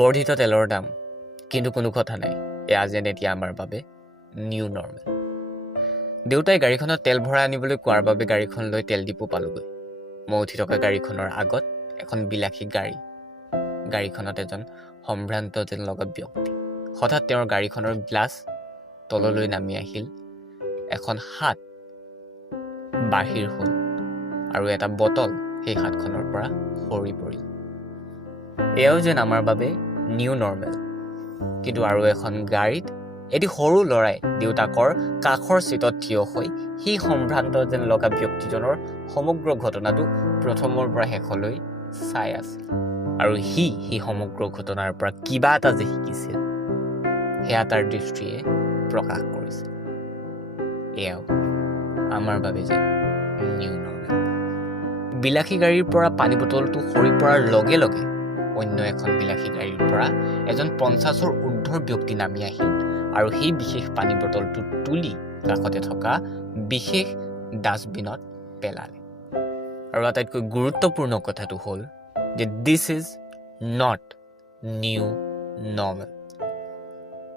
বৰ্ধিত তেলৰ দাম, কিন্তু কোনো কথা নাই, এয়া যেন এতিয়া আমাৰ বাবে নিউ নৰ্মেল। দেউতাই গাড়ীখনত তেল ভৰাই আনিবলৈ কোৱাৰ বাবে গাড়ীখন লৈ তেল ডিপু পালোগৈ। মই উঠি থকা গাড়ীখনৰ আগত এখন বিলাসী গাড়ী। গাড়ীখনত এজন সম্ভ্ৰান্ত যেন লগা ব্যক্তি। হঠাৎ তেওঁৰ গাড়ীখনৰ গ্লাছ তললৈ নামি আহিল, এখন হাত বাহিৰ হ'ল আৰু এটা বটল সেই হাতখনৰ পৰা সৰি পৰিল। এয়াও যেন আমাৰ বাবে নিউ নৰ্মেল। কিন্তু আৰু এখন গাড়ীত এটি সৰু ল'ৰাই দেউতাকৰ কাষৰ চিটত থিয় হৈ সেই সম্ভ্ৰান্ত যেন লগা ব্যক্তিজনৰ সমগ্ৰ ঘটনাটো প্ৰথমৰ পৰা শেষলৈ চাই আছিল। আৰু সেই সমগ্ৰ ঘটনাৰ পৰা কিবা এটা যে শিকিছিল, সেয়া তাৰ দৃষ্টিয়ে প্ৰকাশ কৰিছিল। এয়াও আমাৰ বাবে যে নিউ নৰ্মেল। বিলাসী গাড়ীৰ পৰা পানী বটলটো সৰি পৰাৰ লগে লগে অন্য এখন বিলাসী গাড়ীৰ পৰা এজন 50ৰ ঊৰ্ধ্বৰ ব্যক্তি নামি আহিল আৰু সেই বিশেষ পানী বটলটো তুলি কাষতে থকা বিশেষ ডাষ্টবিনত পেলালে। আৰু আটাইতকৈ গুৰুত্বপূৰ্ণ কথাটো হ'ল যে this is not new normal.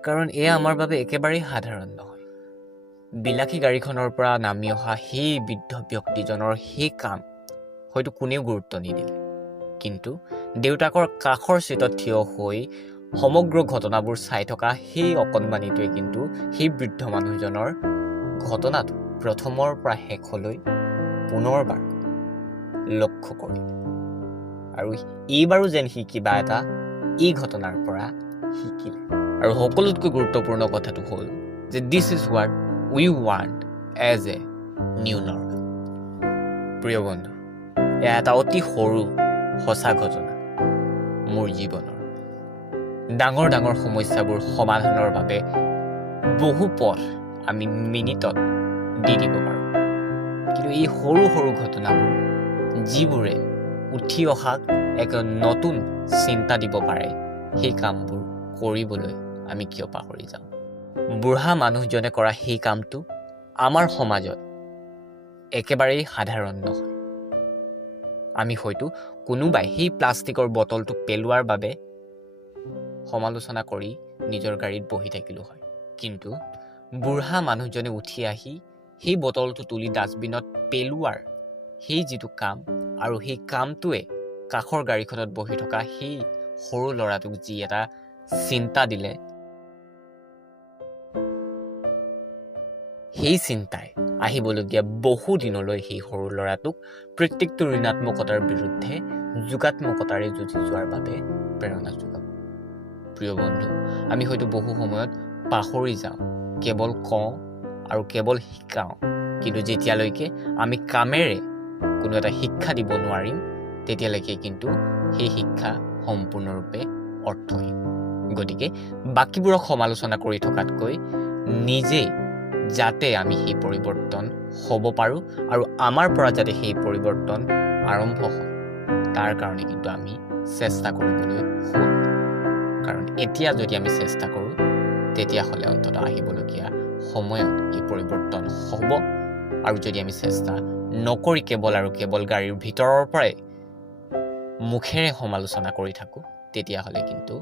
কাৰণ এয়া আমাৰ বাবে একেবাৰেই সাধাৰণ নহয়। বিলাসী গাড়ীখনৰ পৰা নামি অহা সেই বৃদ্ধ ব্যক্তিজনৰ সেই কাম হয়তো কোনেও গুৰুত্ব নিদিলে, কিন্তু দেউতাকৰ কাষৰ চিটত থিয় হৈ সমগ্ৰ ঘটনাবোৰ চাই থকা সেই অকণমানিটোৱে কিন্তু সেই বৃদ্ধ মানুহজনৰ ঘটনাটো প্ৰথমৰ পৰা শেষলৈ পুনৰবাৰ লক্ষ্য কৰিলে। আৰু এইবাৰো যেন সি কিবা এটা এই ঘটনাৰ পৰা শিকিলে। আৰু সকলোতকৈ গুৰুত্বপূৰ্ণ কথাটো হ'ল যে this is what we want as a new normal. প্ৰিয় বন্ধু, এয়া এটা অতি সৰু সঁচা ঘটনা মোৰ জীৱনৰ। ডাঙৰ ডাঙৰ সমস্যাবোৰ সমাধানৰ বাবে বহু পথ আমি মিনিটত দি দিব পাৰোঁ, কিন্তু এই সৰু সৰু ঘটনাবোৰ যিবোৰে উঠি অহাক এক নতুন চিন্তা দিব পাৰে, সেই কামবোৰ কৰিবলৈ আমি কিয় পাহৰি যাওঁ? বুঢ়া মানুহজনে কৰা সেই কামটো আমাৰ সমাজত একেবাৰেই সাধাৰণ নহয়। আমি হয়তো কোনোবাই সেই প্লাষ্টিকৰ বটলটো পেলোৱাৰ বাবে সমালোচনা কৰি নিজৰ গাড়ীত বহি থাকিলোঁ হয়, কিন্তু বুঢ়া মানুহজনে উঠি আহি সেই বটলটো তুলি ডাষ্টবিনত পেলোৱাৰ সেই যিটো কাম, আৰু সেই কামটোৱে কাষৰ গাড়ীখনত বহি থকা সেই সৰু ল'ৰাটোক যি এটা চিন্তা দিলে, সেই চিন্তাই আহিবলগীয়া বহু দিনলৈ সেই সৰু ল'ৰাটোক প্ৰত্যেকটো ঋণাত্মকতাৰ বিৰুদ্ধে যোগাত্মকতাৰে যুঁজি যোৱাৰ বাবে প্ৰেৰণা যোগাব। প্ৰিয় বন্ধু, আমি হয়তো বহু সময়ত পাহৰি যাওঁ, কেৱল কওঁ আৰু কেৱল শিকাওঁ, কিন্তু যেতিয়ালৈকে আমি কামেৰে কোনো এটা শিক্ষা দিব নোৱাৰিম, তেতিয়ালৈকে কিন্তু সেই শিক্ষা সম্পূৰ্ণৰূপে অৰ্থহীন। গতিকে বাকীবোৰক সমালোচনা কৰি থকাতকৈ নিজেই যাতে আমি সেই পৰিৱৰ্তন হ'ব পাৰোঁ আৰু আমাৰ পৰা যাতে সেই পৰিৱৰ্তন আৰম্ভ হয়, তাৰ কাৰণে কিন্তু আমি চেষ্টা কৰিবলৈ হ'ল। কাৰণ এতিয়া যদি আমি চেষ্টা কৰোঁ, তেতিয়াহ'লে অন্ততঃ আহিবলগীয়া সময়ত এই পৰিৱৰ্তন হ'ব। আৰু যদি আমি চেষ্টা নকৰি কেৱল আৰু কেৱল গাড়ীৰ ভিতৰৰ পৰাই মুখেৰে সমালোচনা কৰি থাকোঁ, তেতিয়াহ'লে কিন্তু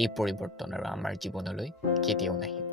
এই পৰিৱৰ্তন আৰু আমাৰ জীৱনলৈ কেতিয়াও নাহিব।